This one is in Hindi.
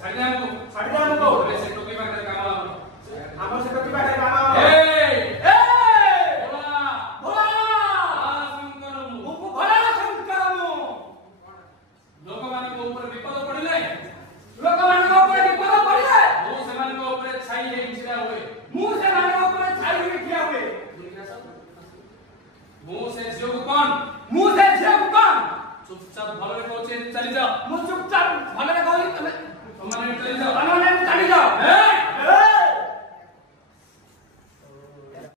छाड़ी दे हमको से टोपी पाखरे काम हमर से टोपी पाखरे काम चुपचाप भलो रे कहछे चली जा मु